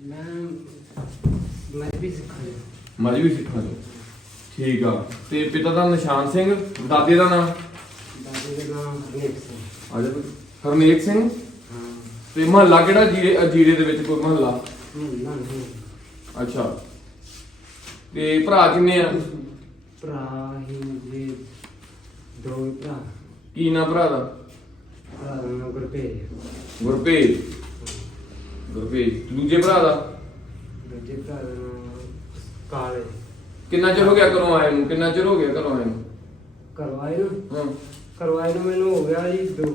ਮੈਂ ਮੈਂ ਵੀ ਸਿੱਖਾਂ ਮਜਬੀ ਸਿੱਖਾਂ ਠੀਕ ਆ। ਤੇ ਪਿਤਾ ਦਾ ਨਿਸ਼ਾਨ ਸਿੰਘ ਦਾਦੇ ਦਾ ਨਾਮ? ਦਾਦੇ ਦਾ ਨਾਮ ਹਰਨੇਕ ਸਿੰਘ। ਆ ਜਾ। ਹਰਨੇਕ ਸਿੰਘ? ਹਾਂ। ਤੇ ਮਹੱਲਾ ਕਿਹੜਾ ਜੀਰੇ ਅ, ਜੀਰੇ ਦੇ ਵਿੱਚ ਕੋਈ ਮਹੱਲਾ? ਨਹੀਂ। ਅੱਛਾ। ਤੇ ਭਰਾ ਕਿੰਨੇ ਆ? ਭਰਾ ਹੀ ਜੀ ਦੋ ਹੀ ਭਰਾ। ਕੀ ਨਾਂ ਭਰਾ ਦਾ? ਭਰਾ ਦਾ ਨਾਮ ਗੁਰਪ੍ਰੀਤ ਗੁਰਪ੍ਰੀਤ ਗੁਰਪ੍ਰੀਤ ਦੂਜੇ ਭਰਾ ਦਾ? ਦੂਜੇ ਭਰਾ ਦਾ ਨਾਮ ਕਾਲੇ। ਕਿੰਨਾ ਚਿਰ ਹੋ ਗਿਆ ਘਰੋਂ ਆਏ ਨੂੰ? ਕਿੰਨਾ ਚਿਰ ਹੋ ਗਿਆ ਘਰੋਂ ਆਏ ਨੂੰ? ਕਰਵਾਏ ਨੂੰ? ਹਾਂ। ਕਰਵਾਏ ਨੂੰ ਮੈਨੂੰ ਹੋ ਗਿਆ ਜੀ ਦੋ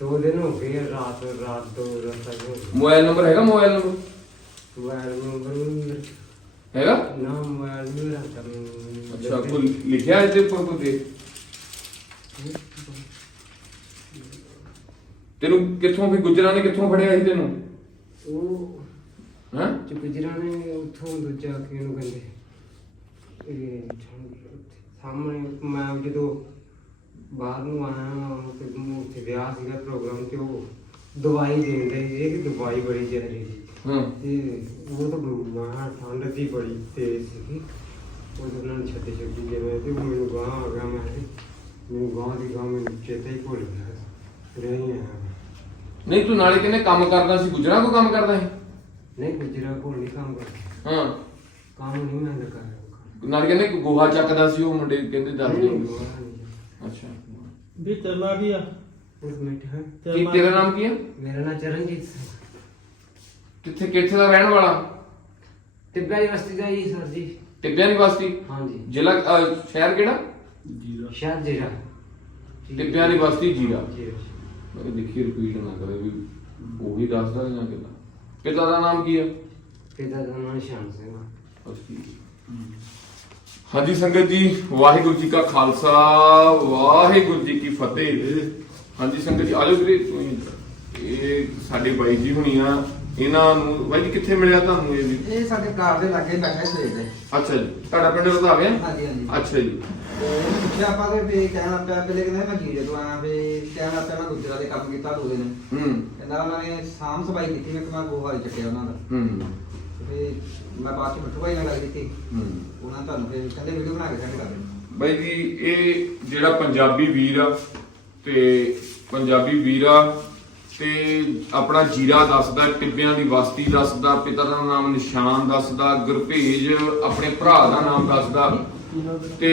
ਦੋ ਦਿਨ ਹੋ ਗਏ ਆ, ਰਾਤ ਰਾਤ ਦੋ ਰਾਤ ਤੱਕ ਹੋ ਗਈ ਮੋਬਾਈਲ ਨੰਬਰ ਹੈਗਾ ਮੋਬਾਈਲ ਨੰਬਰ? ਮੋਬਾਈਲ ਨੰਬਰ ਵੀ ਹੈਗਾ? ਨਾ ਮੋਬਾਈਲ ਨਹੀਂ ਮੇਰਾ ਤਾਂ ਅੱਛਾ ਕੋਈ ਲਿਖਿਆ ਇਹਦੇ ਉੱਪਰ ਕੋਈ ਦੇ ਤੈਨੂੰ ਕਿੱਥੋਂ ਵੀ ਗੁਜਰਾਂ ਨੇ ਕਿੱਥੋਂ ਫੜਿਆ ਸੀ ਤੈਨੂੰ? ਉਹ ਹਾਂ? ਚੁਕਜਰਾ ਨੇ ਉੱਥੋਂ ਦੂਜਾ ਕਿਹਨੂੰ ਕਹਿੰਦੇ? ਇਹ ਸਾਹਮਣੇ ਮੈਂ ਜਦੋਂ ਬਾਹਰ ਨੂੰ ਆਇਆ ਤੇ ਉੱਥੇ ਵਿਆਹ ਸੀਗਾ ਪ੍ਰੋਗਰਾਮ ਤੇ ਉਹ ਦਵਾਈ ਦਿੰਦੇ ਸੀ ਕਿ ਦਵਾਈ ਬੜੀ ਜ਼ਹਿਰੀ ਸੀ। ਹਾਂ। ਤੇ ਉਹ ਤਾਂ ਮਾਂ ਠੰਡ ਦੀ ਬੜੀ ਤੇਜ਼ ਸੀਗੀ। ਉਹ ਤਾਂ ਉਹਨਾਂ ਨੇ ਛੱਡੇ ਜਿਵੇਂ ਤੇ ਉਹ ਮੈਨੂੰ ਗਾਂ ਆ ਗਿਆ ਮੈਂ ਮੈਨੂੰ ਗਾਂ ਦੀ ਗਾਂ ਮੈਨੂੰ ਚੇਤਾ ਹੀ ਭੁੱਲ ਗਿਆ। ਰਹੀ ਆ ਨਹੀਂ ਤੂੰ ਨਾਲੇ ਕਿੰਨੇ ਕੰਮ ਕਰਦਾ ਸੀ ਗੁਜਰਾਂ ਕੋ ਕੰਮ ਕਰਦਾ ਸੀ? ਨਹੀਂ ਗੁਜਰਾ ਕੋਲ ਨਹੀਂ ਕੰਮ ਕਰਦਾ। ਹਾਂ। ਕੰਮ ਨਹੀਂ ਮੈਂ ਲੱਗਾ ਨਾਲੇ ਕਹਿੰਦੇ ਗੋਹਾ ਚੱਕਦਾ ਸੀ ਉਹ ਮੁੰਡੇ ਕਹਿੰਦੇ ਦੱਸਦੇ ਅੱਛਾ। ਵੀ ਤੇਰਾ ਕੀ ਆ? ਉਸ ਮਿੰਟ ਹੈ? ਕੀ ਤੇਰਾ ਨਾਮ ਕੀ ਹੈ ਮੇਰਾ ਨਾਮ ਚਰਨਜੀਤ ਸਿੰਘ ਕਿੱਥੇ ਕਿੱਥੇ ਦਾ ਰਹਿਣ ਵਾਲਾ? ਟਿੱਬਾ ਯੂਨੀਵਰਸਿਟੀ ਦਾ ਜੀ ਸਰ ਜੀ। ਟਿੱਬਿਆਂ ਦੀ ਬਸਤੀ ਹਾਂਜੀ। ਜ਼ਿਲ੍ਹਾ ਸ਼ਹਿਰ ਕਿਹੜਾ? ਜੀਰਾ ਸ਼ਹਿਰ ਜੀਰਾ। ਟਿੱਬਿਆਂ ਜੀਰਾ ਜੀਰਾ। ਮੈਂ ਦੇਖੀ ਰਿਪੀਟ ਨਾ ਕਰੇ ਵੀ ਉਹੀ ਦੱਸਦਾ ਜਾਂ ਕਿੱਦਾਂ। ਪਿਤਾ ਦਾ ਨਾਮ ਕੀ ਹੈ ਪਿਤਾ ਦਾ ਨਾਮ ਸ਼ਾਨ ਸਿੰਘ ਬਸਤੀ ਹਾਂਜੀ ਸੰਗਤ ਜੀ ਵਾਹਿਗੁਰੂ ਜੀ ਕਾ ਖਾਲਸਾ ਵਾਹਿਗੁਰੂ ਜੀ ਕੀ ਫਤਿਹ। ਹਾਂਜੀ ਸੰਗਤ ਜੀ ਆਜੋ ਵੀਰੇ ਤੁਸੀਂ ਇਹ ਸਾਡੇ ਬਾਈ ਜੀ ਹੁਣੀ ਆ। ਇਹਨਾਂ ਨੂੰ ਬਾਈ ਜੀ ਕਿੱਥੇ ਮਿਲਿਆ ਤੁਹਾਨੂੰ ਇਹ ਵੀ? ਇਹ ਸਾਡੇ ਘਰ ਦੇ ਲਾਗੇ ਬੈਠੇ ਸਵੇਰ ਦੇ। ਅੱਛਾ ਜੀ ਤੁਹਾਡਾ ਪਿੰਡ ਰਧਾਵੇ ਹਾਂਜੀ ਹਾਂਜੀ। ਅੱਛਾ ਜੀ। ਤੇ ਪੁੱਛਿਆ ਆਪਾਂ ਵੀ ਕਹਿਣਾ ਪਿਆ ਪਹਿਲੇ ਕਹਿੰਦਾ ਮੈਂ ਜੀਰੇ ਤੋਂ ਆਇਆ ਵੀ ਕਹਿਣਾ ਪਿਆ ਮੈਂ ਗੁਜਰਾ ਦੇ ਕੰਮ ਕੀਤਾ ਦੋ ਦਿਨ। ਹੂੰ। ਕਹਿੰਦਾ ਉਹਨਾਂ ਨੇ ਸਾਂਭ ਸਫ਼ਾਈ ਕੀਤੀ ਮੈਂ ਕਿਹਾ ਗੋਹਾ ਚੱਕਿਆ ਉਹਨਾਂ ਦਾ। ਹੂੰ। ਤੇ ਮੈਂ ਬਾਅਦ ਚ ਮਿੱਠੂ ਭਾਈ ਨਾਲ ਗੱਲ ਕੀਤੀ। ਹੂੰ। ਉਹਨਾਂ ਨੇ ਤੁਹਾਨੂੰ ਫਿਰ ਕਹਿੰਦੇ ਵੀਡੀਓ ਬਣਾ ਕੇ ਸੈਂਡ ਕਰ ਦੇਣੀ ਬਾਈ ਜੀ ਇਹ ਜਿਹੜਾ ਪੰਜਾਬੀ ਵੀਰ ਆ ਤੇ ਪੰਜਾਬੀ ਵੀਰ ਆ ਤੇ ਆਪਣਾ ਜੀਰਾ ਦੱਸਦਾ ਟਿੱਬਿਆਂ ਦੀ ਬਸਤੀ ਦੱਸਦਾ ਪਿਤਾ ਦਾ ਨਾਮ ਨਿਸ਼ਾਨ ਦੱਸਦਾ ਗੁਰਭੇਜ ਆਪਣੇ ਭਰਾ ਦਾ ਨਾਮ ਦੱਸਦਾ। ਤੇ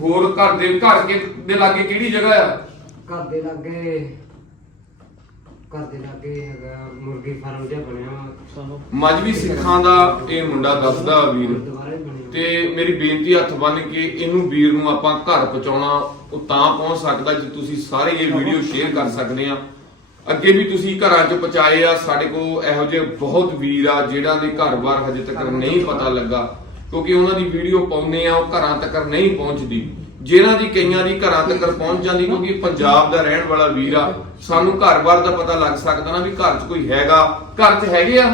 ਹੋਰ ਘਰ ਦੇ ਘਰ ਕੇ ਦੇ ਲਾਗੇ ਕਿਹੜੀ ਜਗ੍ਹਾ ਆ? ਘਰ ਦੇ ਲਾਗੇ ਘਰ ਦੇ ਲਾਗੇ ਹੈਗਾ ਮੁਰਗੀ ਫਾਰਮ ਜਿਹਾ ਬਣਿਆ ਵਾ ਮਜਬੀ ਸਿੱਖਾਂ ਦਾ ਇਹ ਮੁੰਡਾ ਦੱਸਦਾ ਵੀਰ। ਤੇ ਮੇਰੀ ਬੇਨਤੀ ਹੱਥ ਬੰਨ ਕੇ ਇਹਨੂੰ ਵੀਰ ਨੂੰ ਆਪਾਂ ਘਰ ਪਹੁੰਚਾਉਣਾ ਉਹ ਤਾਂ ਪਹੁੰਚ ਸਕਦਾ ਜੇ ਤੁਸੀਂ ਸਾਰੇ ਇਹ ਵੀਡੀਓ ਸ਼ੇਅਰ ਕਰ ਸਕਦੇ ਆ। ਅੱਗੇ ਵੀ ਤੁਸੀਂ ਘਰਾਂ 'ਚ ਪਹੁੰਚਾਏ ਆ ਸਾਡੇ ਕੋਲ ਇਹੋ ਜਿਹੇ ਬਹੁਤ ਵੀਰ ਆ ਜਿਹੜਾ ਦੇ ਘਰ-ਬਾਰ ਹਜੇ ਤੱਕ ਨਹੀਂ ਪਤਾ ਲੱਗਾ ਕਿਉਂਕਿ ਉਹਨਾਂ ਦੀ ਵੀਡੀਓ ਪਾਉਂਦੇ ਆ ਉਹ ਘਰਾਂ ਤੱਕ ਨਹੀਂ ਪਹੁੰਚਦੀ। ਜਿਨ੍ਹਾਂ ਦੀ ਕਈਆਂ ਦੀ ਘਰਾਂ ਤੱਕ ਪਹੁੰਚ ਜਾਂਦੀ ਕਿਉਂਕਿ ਪੰਜਾਬ ਦਾ ਰਹਿਣ ਵਾਲਾ ਵੀਰ ਆ ਸਾਨੂੰ ਘਰ-ਬਾਰ ਦਾ ਪਤਾ ਲੱਗ ਸਕਦਾ ਨਾ ਵੀ ਘਰ 'ਚ ਕੋਈ ਹੈਗਾ। ਘਰ 'ਚ ਹੈਗੇ ਆ?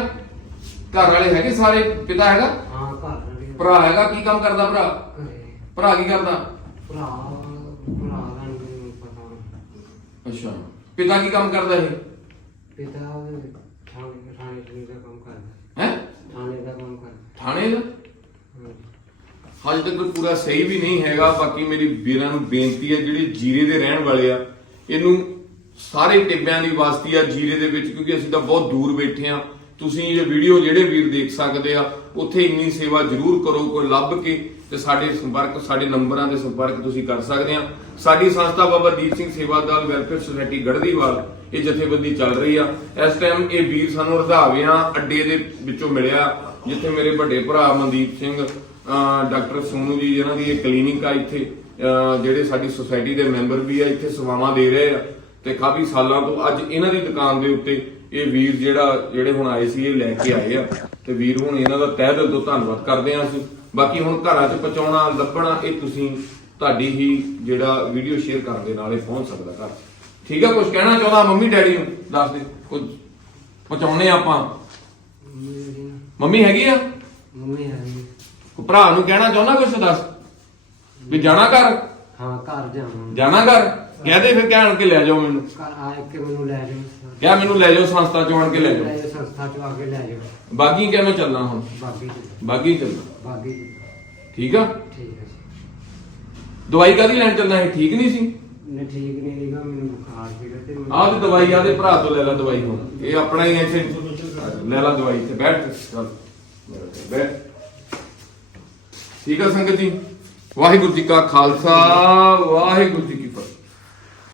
ਘਰ ਵਾਲੇ ਹੈਗੇ ਸਾਰੇ? ਪਿਤਾ ਹੈਗਾ? ਹਾਂ ਘਰ ਦੇ ਭਰਾ ਹੈਗਾ? ਕੀ ਕੰਮ ਕਰਦਾ ਭਰਾ? ਭਰਾ ਕੀ ਕਰਦਾ? ਭਰਾ ਭਰਾ ਦਾ ਨਹੀਂ ਪਤਾ। ਅੱਛਾ। ਪਿਤਾ ਕੀ ਕੰਮ ਕਰਦਾ ਇਹ? ਪਿਤਾ ਥਾਣੇ ਥਾਣੇ ਥਾਣੇ ਦਾ ਕੰਮ ਕਰਦਾ। ਹੈ? ਥਾਣੇ ਦਾ ਕੰਮ ਕਰਦਾ। ਥਾਣੇ ਦਾ? ਹਾਂਜੀ। ਹਜੇ ਤੱਕ ਕੋਈ ਪੂਰਾ ਸਹੀ ਵੀ ਨਹੀਂ ਹੈਗਾ ਬਾਕੀ ਮੇਰੀ ਵੀਰਾਂ ਨੂੰ ਬੇਨਤੀ ਹੈ ਜਿਹੜੇ ਜੀਰੇ ਦੇ ਰਹਿਣ ਵਾਲੇ ਆ ਇਹਨੂੰ ਸਾਰੇ ਟਿੱਬਿਆਂ ਦੀ ਬਸਤੀ ਆ ਜੀਰੇ ਦੇ ਵਿੱਚ ਕਿਉਂਕਿ ਅਸੀਂ ਤਾਂ ਬਹੁਤ ਦੂਰ ਬੈਠੇ ਆ। ਤੁਸੀਂ ਇਹ ਵੀਡੀਓ ਜਿਹੜੇ ਵੀਰ ਦੇਖ ਸਕਦੇ ਆ, ਉੱਥੇ ਇੰਨੀ ਸੇਵਾ ਜ਼ਰੂਰ ਕਰੋ, ਕੋਈ ਲੱਭ ਕੇ ਤੇ ਸਾਡੇ ਸੰਪਰਕ, ਸਾਡੇ ਨੰਬਰਾਂ ਦੇ ਸੰਪਰਕ ਤੁਸੀਂ ਕਰ ਸਕਦੇ ਆ। ਸਾਡੀ ਸੰਸਥਾ ਬਾਬਾ ਦੀਪ ਸਿੰਘ ਸੇਵਾ ਦਲ ਵੈਲਫੇਅਰ ਸੁਸਾਇਟੀ ਗੜਦੀਵਾਲ ਇਹ ਜਥੇਬੰਦੀ ਚੱਲ ਰਹੀ ਆ। ਇਸ ਟਾਈਮ ਇਹ ਵੀਰ ਸਾਨੂੰ ਰਧਾਵਿਆਂ ਅੱਡੇ ਦੇ ਵਿੱਚੋਂ ਮਿਲਿਆ, ਜਿੱਥੇ ਮੇਰੇ ਵੱਡੇ ਭਰਾ ਮਨਦੀਪ ਸਿੰਘ ਡਾਕਟਰ ਸੋਨੂ ਜੀ ਇਹਨਾਂ ਦੀ ਇਹ ਕਲੀਨਿਕ ਆ ਇੱਥੇ ਜਿਹੜੇ ਸਾਡੀ ਸੁਸਾਇਟੀ ਦੇ ਮੈਂਬਰ ਵੀ ਆ, ਇੱਥੇ ਸੇਵਾਵਾਂ ਦੇ ਰਹੇ ਆ। ਤੇ ਕਾਫੀ ਸਾਲਾਂ ਤੋਂ ਅੱਜ ਇਹਨਾਂ ਦੀ ਦੁਕਾਨ ਦੇ ਉੱਤੇ ਇਹ ਵੀਰ ਜਿਹੜਾ ਜਿਹੜੇ ਹੁਣ ਆਏ ਸੀ ਇਹ ਲੈ ਕੇ ਆਏ ਆ। ਤੇ ਵੀਰ ਹੁਣ ਇਹਨਾਂ ਦਾ ਤਹਿ ਦਿਲ ਤੋਂ ਧੰਨਵਾਦ ਕਰਦੇ ਆ ਅਸੀਂ। ਬਾਕੀ ਹੁਣ ਘਰਾਂ 'ਚ ਪਹੁੰਚਾਉਣਾ ਲੱਭਣਾ ਇਹ ਤੁਸੀਂ ਤੁਹਾਡੀ ਹੀ ਜਿਹੜਾ ਵੀਡੀਓ ਸ਼ੇਅਰ ਕਰਨ ਦੇ ਨਾਲ ਇਹ ਪਹੁੰਚ ਸਕਦਾ ਘਰ। ਠੀਕ ਆ ਕੁਝ ਕਹਿਣਾ ਚਾਹੁੰਦਾ ਮੰਮੀ ਡੈਡੀ ਨੂੰ? ਦੱਸ ਦੇ ਕੁਝ ਪਹੁੰਚਾਉਣੇ ਆਪਾਂ। ਮੰਮੀ ਹੈਗੀ ਆ? ਮੰਮੀ ਕੋਈ ਭਰਾ ਨੂੰ ਕਹਿਣਾ ਚਾਹੁੰਦਾ ਕੁਝ ਦੱਸ? ਵੀ ਜਾਣਾ ਕਰ ਹਾਂ ਘਰ ਜਾਵਾਂ ਜਾਣਾ ਕਰ ਕਹਦੇ ਫਿਰ ਕਹਿਣ ਕੇ ਲੈ ਜਾਓ ਮੈਨੂੰ। ਆ ਕੇ ਮੈਨੂੰ ਲੈ ਜਾਓ ਕਿਹਾ ਮੈਨੂੰ ਲੈ ਜਾਓ ਸੰਸਥਾ ਚੋਂ ਆਣ ਕੇ ਲੈ ਜਾਓ। ਲੈ ਜਾਓ ਸੰਸਥਾ ਚ ਆ ਕੇ ਲੈ ਜਾਓ। ਬਾਗੀ ਕਿਵੇਂ ਚੱਲਣਾ ਹੁਣ? ਬਾਗੀ ਜੀ ਬਾਗੀ ਚੱਲਣਾ ਬਾਗੀ ਜੀ ਠੀਕ ਆ? ਠੀਕ ਹੈ ਜੀ ਦਵਾਈ ਕਾਦੀ ਲੈਣ ਚੱਲਣਾ ਹੈ ਠੀਕ ਨਹੀਂ ਸੀ? ਨੇ ਠੀਕ ਨਹੀਂ ਸੀਗਾ ਮੈਨੂੰ ਬੁਖਾਰ ਸੀਗਾ ਤੇ ਮੈਂ- ਆਹ ਤੇ ਦਵਾਈ ਆਦੇ ਭਰਾ ਤੋਂ ਲੈ ਲੈ ਦਵਾਈ ਹੁਣ। ਇਹ ਆਪਣਾ ਹੀ ਇੱਥੇ। ਲੈ ਲੈ ਦਵਾਈ ਤੇ ਬੈਠ। ਚੱਲ ਬੈਠ। ਠੀਕ ਆ ਸੰਗਤ ਜੀ? ਵਾਹਿਗੁਰੂ ਜੀ ਕਾ ਖਾਲਸਾ ਵਾਹਿਗੁਰੂ ਜੀ ਕੀ